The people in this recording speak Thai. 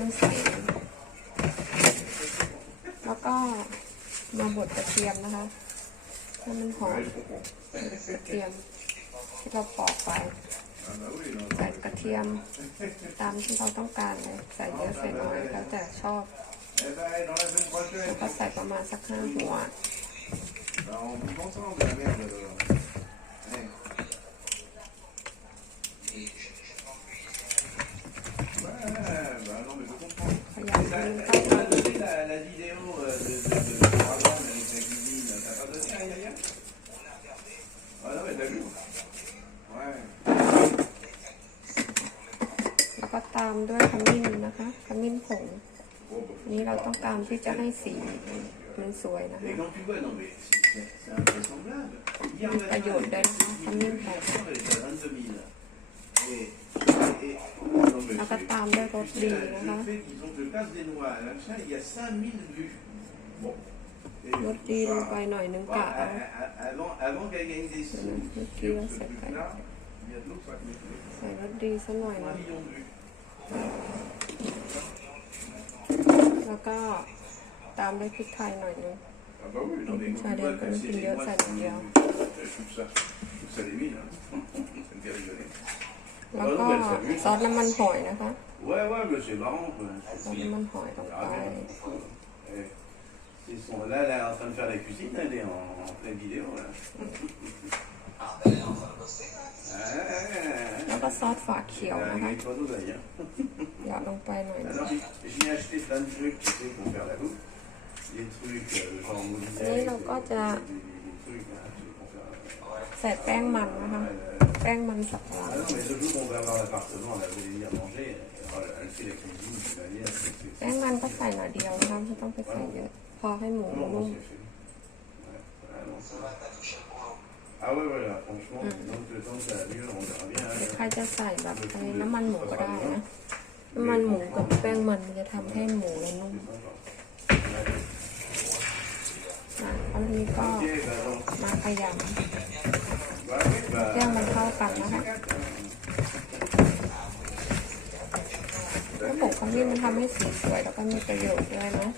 มันใสแล้วก็มาบดกระเทียมนะคะให้มันหอมกระเทียมที่เราปอกไปใส่กระเทียมตามที่เราต้องการเลยใส่เยอะใส่น้อยแล้วแต่ชอบแล้วก็ใส่ประมาณสักห้าหัว ben, on bouffe ensemble de la merde alors. Allez. Ouais, bah non, mais je comprends. ขยายให้ T'as มัน t'as ใกล้กั pas น donné la, la vidéo euh, de, de, de, de Dragon avec la cuisine T'as pas donné à Yaya Ah non, mais t'as vu Ouais. แล้วก็ตามด้วยขมิ้นนะคะขมิ้นผง นี้เราต้องการที่จะให้สีมันสวยนะคะประโยชน์ได้นะคะขมิ้นผง y a 5000 vues. Bon. Et, รสดีลง enfin, ไปหน่อยนึง bon, กะ a- เอา a- avant, avant qu'elle gagne des sous, Le truc qui sur va ce se truc-là, il y a de l'eau, ça met ใส่รสดีสักหน่อย un นะ million de vues. แล้วก็ตามด้วยพริกไทยหน่อยนึง Ah bah oui, non mais Ça quand tu a vois l'air casser comme des une noix, ça c'est a l'air. แล้วก็ซอสน้ำมันหอยนะคะซอสน้ำมันหอยลงไป Ils sont là, là, en train de faire la cuisine, elle est en, en pleine vidéo, là. Ah, นะคะ avec l'oiseau d'ailleurs. หยอดลงไปหน่อยนึง Alors, j'ai acheté plein de trucs, tu sais, pour faire la bouffe. Des trucs, euh, genre moulinette, Oui, des, donc, quand des, tu as- des- des trucs, là, tu sais, pour faire... ใส่แป้งมันนะคะ แป้งมันสัปะหลังแป้งมันก็ใส่หน่อยเดียวน้ำจะต้องไปใส่เยอะ พอให้หมูนุ่ม Ah ouais, ใครจะใส่แบบน้ำมันหมูก็ได้นะ น้ำมันหมูกับแป้งมันจะทำให้หมูนุ่มอันนี้ก็มาขยำแป้งมัน เข้ากันนะคะ c'est quatre, hein. แล้วผงขมิ้นมันทำให้สีสวยแล้วก็มีประโยชน์ด้วยเนาะ